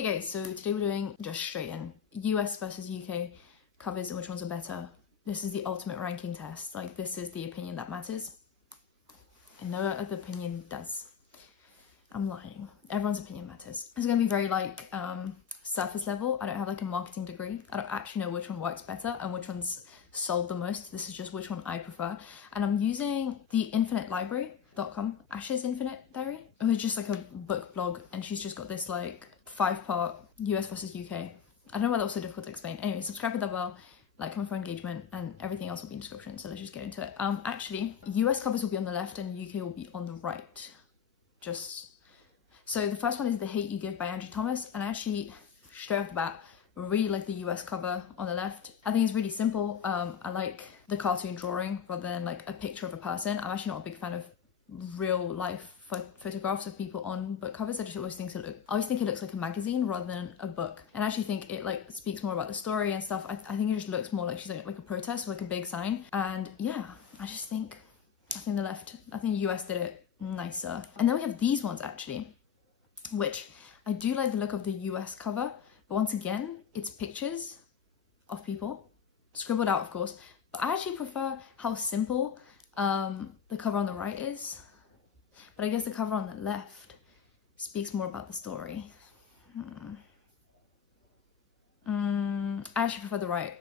Hey guys, so today we're doing just straight in US versus UK covers and which ones are better. This is the ultimate ranking test. Like, this is the opinion that matters. And no other opinion does. I'm lying. Everyone's opinion matters. It's gonna be very like surface level. I don't have like a marketing degree. I don't actually know which one works better and which one's sold the most. This is just which one I prefer. And I'm using the infinitelibrary.com, Ash's Infinite Diary. It was just like a book blog, and she's just got this like 5-part US versus UK. I don't know why that was so difficult to explain. Anyway, subscribe with that bell, like, comment for engagement, and everything else will be in the description. So let's just get into it. Actually, US covers will be on the left and UK will be on the right. So the first one is The Hate You Give by Angie Thomas, and I actually, straight off the bat, really like the US cover on the left. I think it's really simple. I like the cartoon drawing rather than like a picture of a person. I'm actually not a big fan of real life photographs of people on book covers. I just always think it looks like a magazine rather than a book, and I actually think it like speaks more about the story and stuff. I think it just looks more like she's like a protest or like a big sign. And yeah, I think US did it nicer. And then we have these ones actually, which I do like the look of the US cover, but once again, it's pictures of people scribbled out, of course, but I actually prefer how simple the cover on the right is. But I guess the cover on the left speaks more about the story. I actually prefer the right.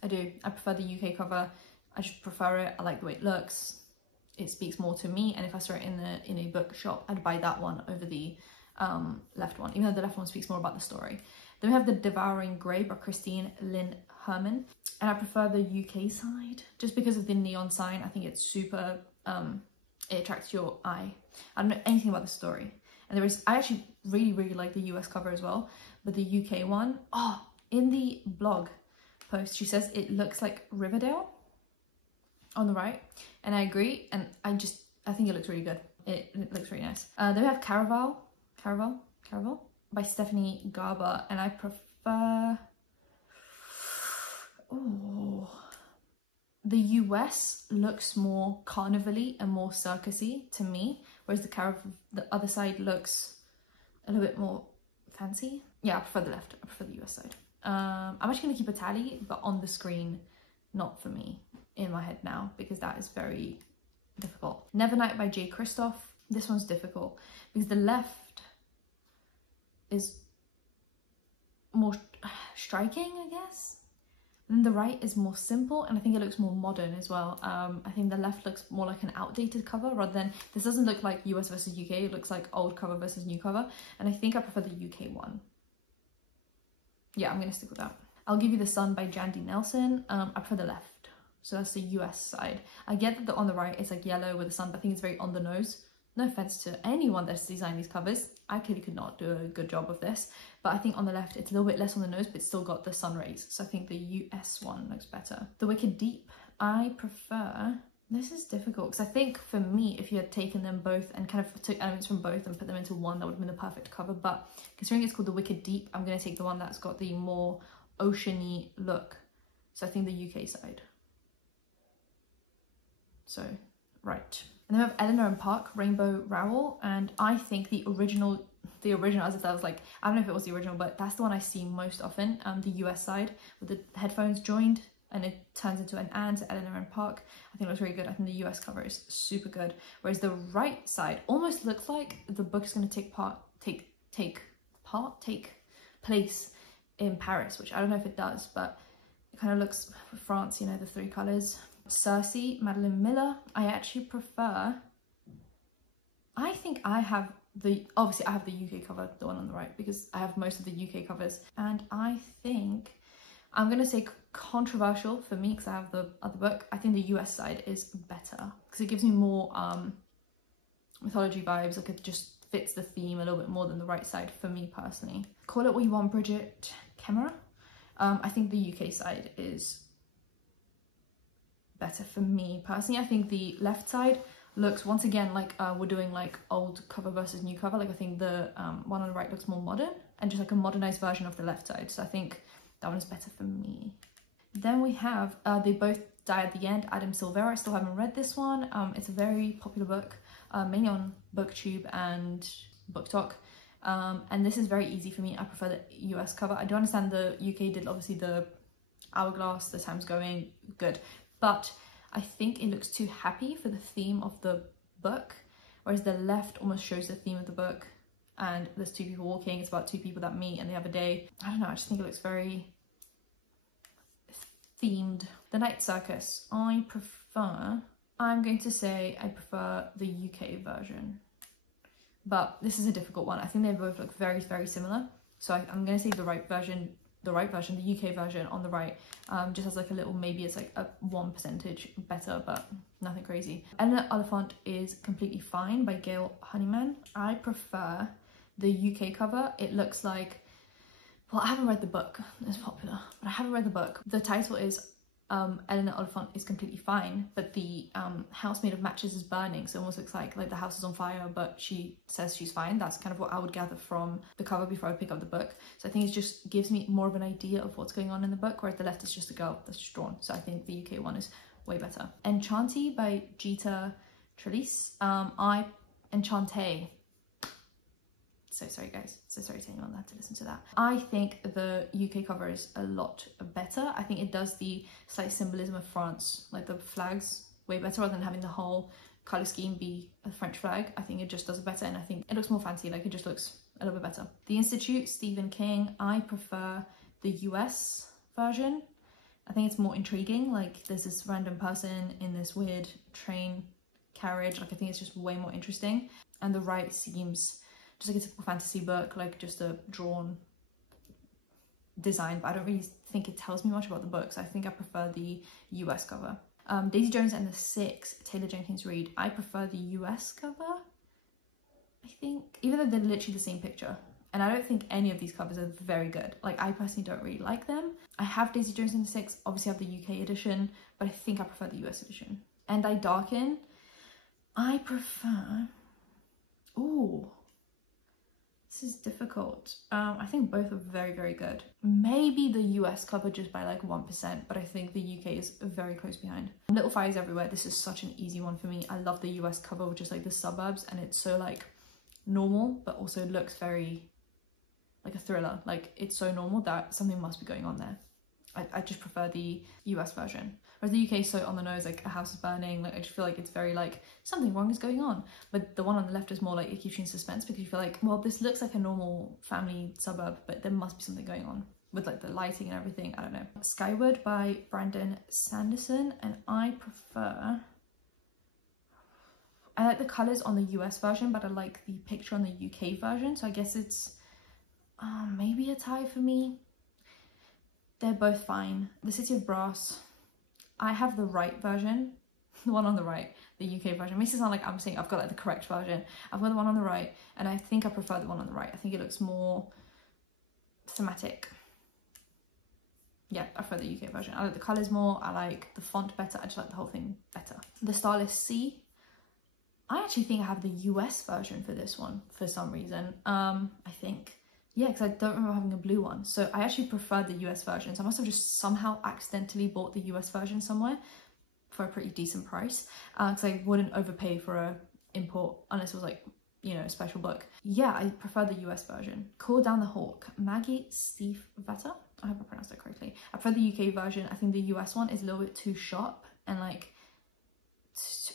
I do. I prefer the UK cover. I just prefer it. I like the way it looks. It speaks more to me. And if I saw it in a bookshop, I'd buy that one over the left one, even though the left one speaks more about the story. Then we have The Devouring Grey by Christine Lynn Herman. And I prefer the UK side just because of the neon sign. I think it's super... it attracts your eye. I don't know anything about the story. And I actually really like the US cover as well, but the UK one, in the blog post, she says it looks like Riverdale on the right, and I agree, and I think it looks really good. It looks really nice. Then we have Caraval by Stephanie Garber, and I prefer, the US looks more carnival-y and more circus-y to me, whereas the other side looks a little bit more fancy. Yeah, I prefer the left. I prefer the US side. I'm actually going to keep a tally, but on the screen, not for me, in my head now, because that is very difficult. Nevernight by Jay Kristoff. This one's difficult because the left is more striking, I guess. And the right is more simple, and I think it looks more modern as well. I think the left looks more like an outdated cover rather than, this doesn't look like US versus UK, it looks like old cover versus new cover. And I think I prefer the UK one. Yeah, I'm gonna stick with that. I'll Give You the Sun by Jandy Nelson. I prefer the left. So that's the US side. I get that on the right it's like yellow with the sun, but I think it's very on the nose. No offense to anyone that's designed these covers. I clearly could not do a good job of this. But I think on the left, it's a little bit less on the nose, but it's still got the sun rays. So I think the US one looks better. The Wicked Deep, I prefer... This is difficult, because I think for me, if you had taken them both and kind of took elements from both and put them into one, that would have been the perfect cover. But considering it's called The Wicked Deep, I'm going to take the one that's got the more oceany look. So I think the UK side. So, right. And then we have Eleanor Park, Rainbow Rowell, and I think the original, as if that was like, I don't know if it was the original, but that's the one I see most often, the US side, with the headphones joined, and it turns into an and, Eleanor Park. I think it looks really good. I think the US cover is super good, whereas the right side almost looks like the book is going to take place in Paris, which I don't know if it does, but it kind of looks France, you know, the three colours. Circe, Madeline Miller. I actually prefer, I think I have obviously I have the UK cover, the one on the right, because I have most of the UK covers, and I think I'm going to say controversial for me because I have the other book. I think the US side is better because it gives me more mythology vibes, like it just fits the theme a little bit more than the right side for me personally. Call It What You Want, Bridget Kemmerer. I think the UK side is better for me personally. I think the left side looks, once again, like we're doing like old cover versus new cover. Like I think the one on the right looks more modern and just like a modernized version of the left side. So I think that one is better for me. Then we have They Both Die at the End, Adam Silvera. I still haven't read this one. It's a very popular book, mainly on BookTube and BookTok. And this is very easy for me. I prefer the US cover. I do understand the UK did obviously the hourglass, the time's going, good. But I think it looks too happy for the theme of the book, whereas the left almost shows the theme of the book. And there's two people walking, it's about two people that meet and they have a day. I don't know, I just think it looks very themed. The Night Circus, I'm going to say I prefer the UK version. But this is a difficult one. I think they both look very, very similar. So I'm going to say the UK version on the right, just has like a little, maybe it's like a 1% better, but nothing crazy. Eleanor Park is completely fine by Gail Honeyman. I prefer the UK cover. It looks like, well, I haven't read the book, it's popular, but I haven't read the book. The title is Eleanor Park is completely fine, but the house made of matches is burning, so it almost looks like the house is on fire, but she says she's fine. That's kind of what I would gather from the cover before I pick up the book. So I think it just gives me more of an idea of what's going on in the book, whereas the left is just a girl that's just drawn. So I think the UK one is way better. Enchanté by Gita Trellis. Enchanté. So sorry guys, so sorry to anyone that had to listen to that. I think the UK cover is a lot better. I think it does the slight symbolism of France, like the flags, way better, rather than having the whole colour scheme be a French flag. I think it just does it better, and I think it looks more fancy, like it just looks a little bit better. The Institute, Stephen King, I prefer the US version. I think it's more intriguing, like there's this random person in this weird train carriage, like I think it's just way more interesting. And the right seems just like a typical fantasy book, like just a drawn design, but I don't really think it tells me much about the book, so I think I prefer the US cover. Daisy Jones and the Six, Taylor Jenkins Reid. I prefer the US cover, I think, even though they're literally the same picture. And I don't think any of these covers are very good. Like, I personally don't really like them. I have Daisy Jones and the Six, obviously I have the UK edition, but I think I prefer the US edition. And I Darken, I prefer, ooh, this is difficult. I think both are very, very good. Maybe the US cover just by like 1%, but I think the UK is very close behind. Little Fires Everywhere, this is such an easy one for me. I love the US cover with just like the suburbs, and it's so like normal, but also looks very like a thriller. Like it's so normal that something must be going on there. I just prefer the US version. Whereas the UK is so on the nose, like a house is burning, like I just feel like it's very like something wrong is going on. But the one on the left is more like it keeps you in suspense, because you feel like, well, this looks like a normal family suburb, but there must be something going on with like the lighting and everything. I don't know. Skyward by Brandon Sanderson, and I like the colours on the US version, but I like the picture on the UK version, so I guess it's maybe a tie for me. They're both fine. The City of Brass, I have the right version, the one on the right, the UK version. It makes it sound like I'm saying I've got like the correct version. I've got the one on the right, and I think I prefer the one on the right. I think it looks more thematic. Yeah, I prefer the UK version. I like the colours more, I like the font better, I just like the whole thing better. The Starless Sea, I actually think I have the US version for this one for some reason. I think, yeah, because I don't remember having a blue one. So I actually prefer the US version. So I must have just somehow accidentally bought the US version somewhere for a pretty decent price. Because I wouldn't overpay for a import unless it was like, you know, a special book. Yeah, I prefer the US version. Call Down the Hawk, Maggie Steve Vetter. I hope I pronounced that correctly. I prefer the UK version. I think the US one is a little bit too sharp and like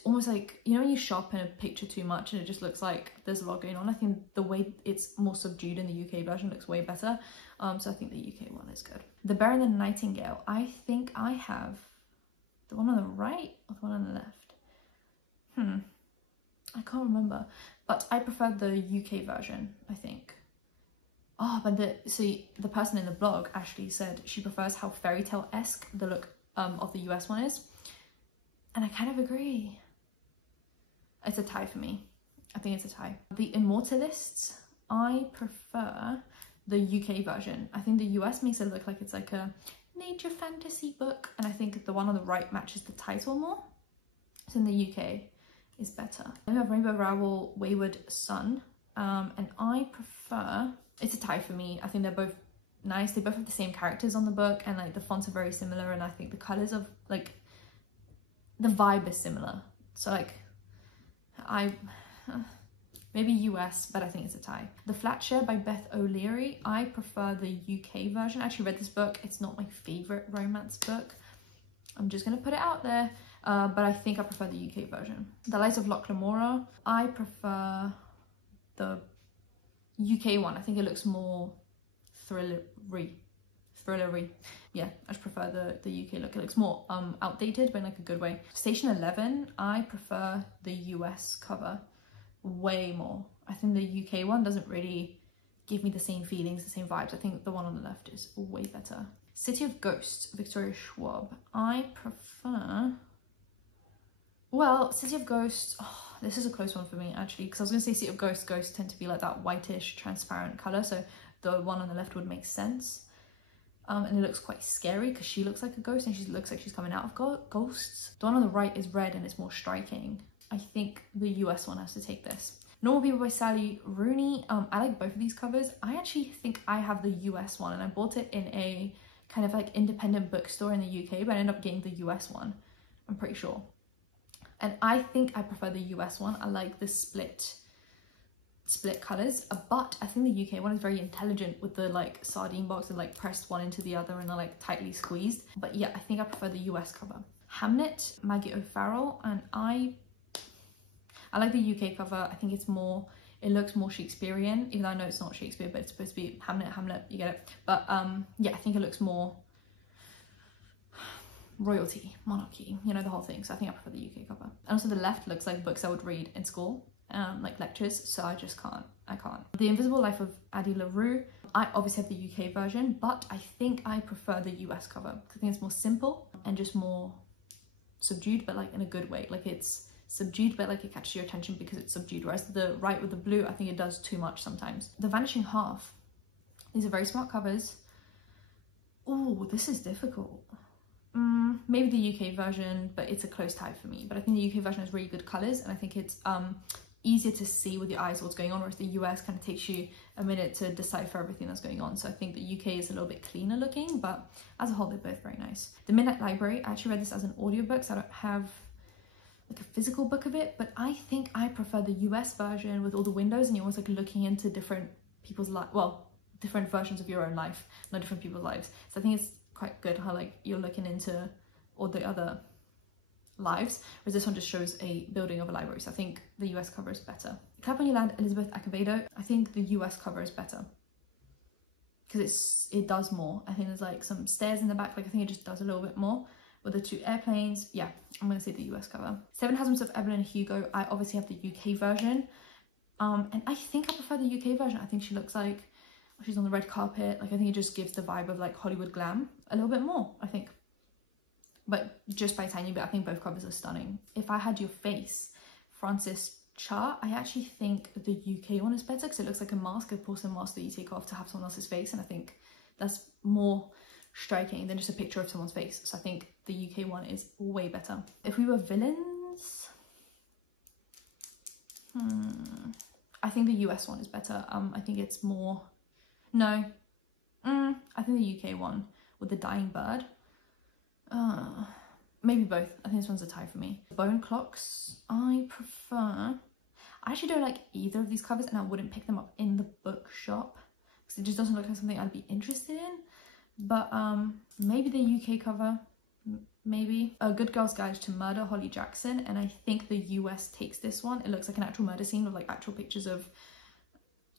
almost like, you know, when you sharpen a picture too much and it just looks like there's a lot going on. I think the way it's more subdued in the UK version looks way better. So I think the UK one is good. The Bear and the Nightingale, I think I have the one on the right or the one on the left. I can't remember, but I prefer the UK version, I think. Oh, but the person in the blog actually said she prefers how fairy tale-esque the look of the US one is. And I kind of agree. It's a tie for me. I think it's a tie. The Immortalists, I prefer the UK version. I think the US makes it look like it's like a nature fantasy book, and I think the one on the right matches the title more. So in the UK is better. I have Rainbow Rowell, Wayward Son, and I prefer, it's a tie for me. I think they're both nice. They both have the same characters on the book, and like the fonts are very similar, and I think the colours of like the vibe is similar. So like Maybe US, but I think it's a tie. The Flat Share by Beth O'Leary. I prefer the UK version. I actually read this book. It's not my favorite romance book. I'm just gonna put it out there. But I think I prefer the UK version. The Lies of Loch Lamora. I prefer the UK one. I think it looks more thrillery. Yeah, I just prefer the UK look. It looks more outdated, but in like a good way. Station 11, I prefer the US cover way more. I think the UK one doesn't really give me the same feelings, the same vibes. I think the one on the left is way better. City of Ghosts, Victoria Schwab. I prefer... Well, City of Ghosts, oh, this is a close one for me actually, because I was going to say City of Ghosts, ghosts tend to be like that whitish, transparent colour, so the one on the left would make sense. And it looks quite scary because she looks like a ghost and she looks like she's coming out of ghosts. The one on the right is red and it's more striking. I think the US one has to take this. Normal People by Sally Rooney. I like both of these covers. I actually think I have the US one and I bought it in a kind of like independent bookstore in the UK, but I ended up getting the US one, I'm pretty sure. And I think I prefer the US one. I like the split colors, but I think the UK one is very intelligent with the like sardine box and like pressed one into the other and they're like tightly squeezed. But yeah, I think I prefer the US cover. Hamnet, Maggie O'Farrell, and I like the UK cover. I think it's more, it looks more Shakespearean, even though I know it's not Shakespeare, but it's supposed to be Hamlet, you get it. But yeah, I think it looks more royalty, monarchy, you know, the whole thing. So I think I prefer the UK cover. And also the left looks like books I would read in school. Like lectures, so I can't. The Invisible Life of Addie LaRue. I obviously have the UK version, but I think I prefer the US cover. I think it's more simple and just more subdued, but like in a good way. Like it's subdued, but like it catches your attention because it's subdued. Whereas the right with the blue, I think it does too much sometimes. The Vanishing Half. These are very smart covers. Oh, this is difficult. Maybe the UK version, but it's a close tie for me. But I think the UK version has really good colours, and I think it's easier to see with your eyes what's going on, whereas the US kind of takes you a minute to decipher everything that's going on. So I think the UK is a little bit cleaner looking, but as a whole they're both very nice. The Midnight Library, I actually read this as an audiobook, so I don't have like a physical book of it, but I think I prefer the US version with all the windows and you're almost like looking into different people's life, well, different versions of your own life, not different people's lives. So I think it's quite good how like you're looking into all the other lives, whereas this one just shows a building of a library. So I think the US cover is better. Clap on Your Land, Elizabeth Acevedo. I think the US cover is better because it does more. I think there's like some stairs in the back, like I think it just does a little bit more with the two airplanes. Yeah, I'm gonna say the US cover. Seven Husbands of Evelyn Hugo. I obviously have the UK version, and I think I prefer the UK version. I think she looks like she's on the red carpet. Like I think it just gives the vibe of like Hollywood glam a little bit more, I think. But just by a tiny bit. I think both covers are stunning. If I Had Your Face, Francis Cha, I actually think the UK one is better because it looks like a mask, a porcelain mask that you take off to have someone else's face, and I think that's more striking than just a picture of someone's face. So I think the UK one is way better. If We Were Villains, I think the US one is better. I think it's more, no, I think the UK one with the dying bird. Maybe both. I think this one's a tie for me. Bone Clocks, I actually don't like either of these covers and I wouldn't pick them up in the bookshop because it just doesn't look like something I'd be interested in. But maybe the UK cover, maybe. A Good Girl's Guide to Murder, Holly Jackson, and I think the US takes this one. It looks like an actual murder scene with like actual pictures of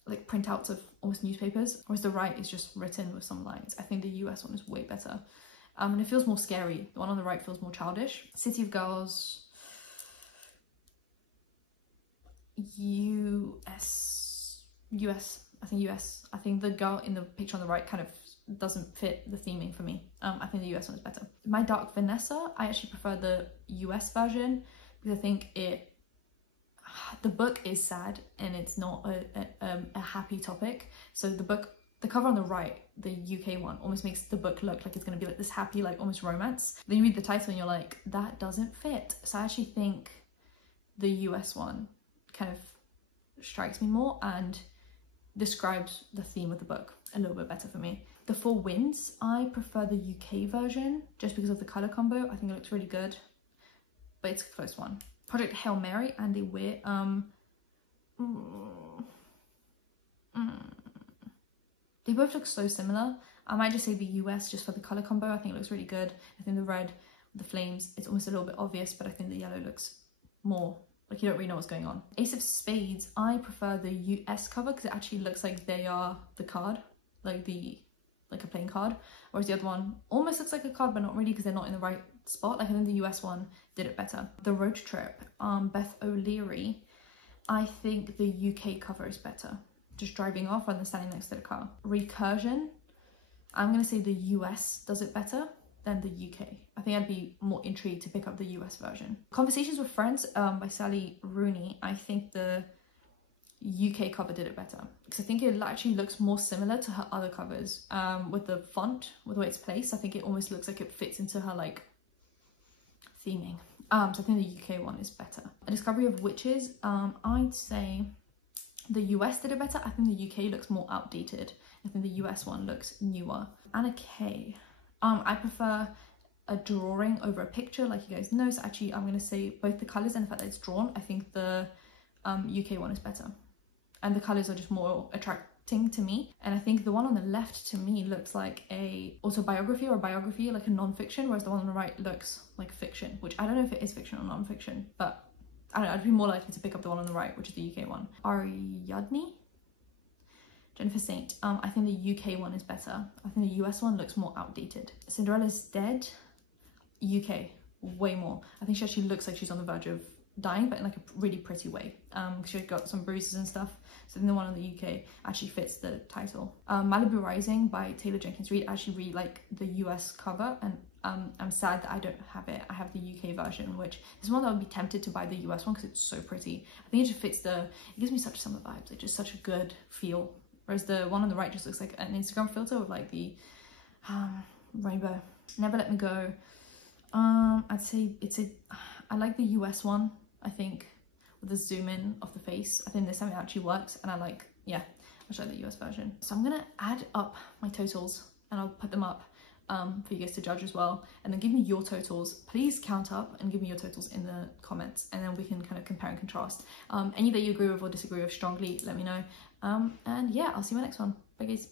like printouts of almost newspapers, whereas the right is just written with some lines. I think the US one is way better. And it feels more scary. The one on the right feels more childish. City of Girls, US. I think US. I think the girl in the picture on the right kind of doesn't fit the theming for me. I think the US one is better. My Dark Vanessa, I actually prefer the US version because I think the book is sad and it's not a happy topic. So the cover on the right, the UK one, almost makes the book look like it's going to be like this happy, like almost romance. Then you read the title and you're like, that doesn't fit. So I actually think the US one kind of strikes me more and describes the theme of the book a little bit better for me. The Four Winds, I prefer the UK version just because of the colour combo. I think it looks really good, but it's a close one. Project Hail Mary, Andy Weir. They both look so similar. I might just say the US just for the colour combo. I think it looks really good. I think the red with the flames, it's almost a little bit obvious, but I think the yellow looks more like you don't really know what's going on. Ace of Spades, I prefer the US cover because it actually looks like they are the card, like a playing card, whereas the other one almost looks like a card but not really because they're not in the right spot. Like I think the US one did it better. The Road Trip, Beth O'Leary, I think the UK cover is better, just driving off rather than standing next to the car. Recursion, I'm gonna say the US does it better than the UK. I think I'd be more intrigued to pick up the US version. Conversations with Friends by Sally Rooney, I think the UK cover did it better because I think it actually looks more similar to her other covers with the font, with the way it's placed. I think it almost looks like it fits into her like theming. So I think the UK one is better. A Discovery of Witches, I'd say the US did it better. I think the UK looks more outdated. I think the US one looks newer. Anna Kay, I prefer a drawing over a picture, like you guys know. So actually I'm going to say both the colours and the fact that it's drawn. I think the UK one is better. And the colours are just more attracting to me. And I think the one on the left to me looks like a autobiography or a biography, like a non-fiction, whereas the one on the right looks like fiction, which I don't know if it is fiction or non-fiction, but I don't know, I'd be more likely to pick up the one on the right, which is the UK one. Ariadne? Jennifer Saint, I think the UK one is better. I think the US one looks more outdated. Cinderella's Dead, UK, way more. I think she actually looks like she's on the verge of dying, but in like a really pretty way. She's got some bruises and stuff. So then the one on the UK actually fits the title. Malibu Rising by Taylor Jenkins Reid, I actually really like the US cover, and I'm sad that I don't have it. I have the UK version, which is one that I would be tempted to buy the US one because it's so pretty. I think it just fits it gives me such summer vibes. It's just such a good feel. Whereas the one on the right just looks like an Instagram filter with like the rainbow. Never Let Me Go. I'd say I like the US one, I think, with the zoom in of the face. I think this time it actually works, and I just like the US version. So I'm gonna add up my totals and I'll put them up for you guys to judge as well, and then give me your totals. Please count up and give me your totals in the comments, and then we can kind of compare and contrast. Any that you agree with or disagree with strongly, let me know. And yeah, I'll see you in my next one. Bye guys.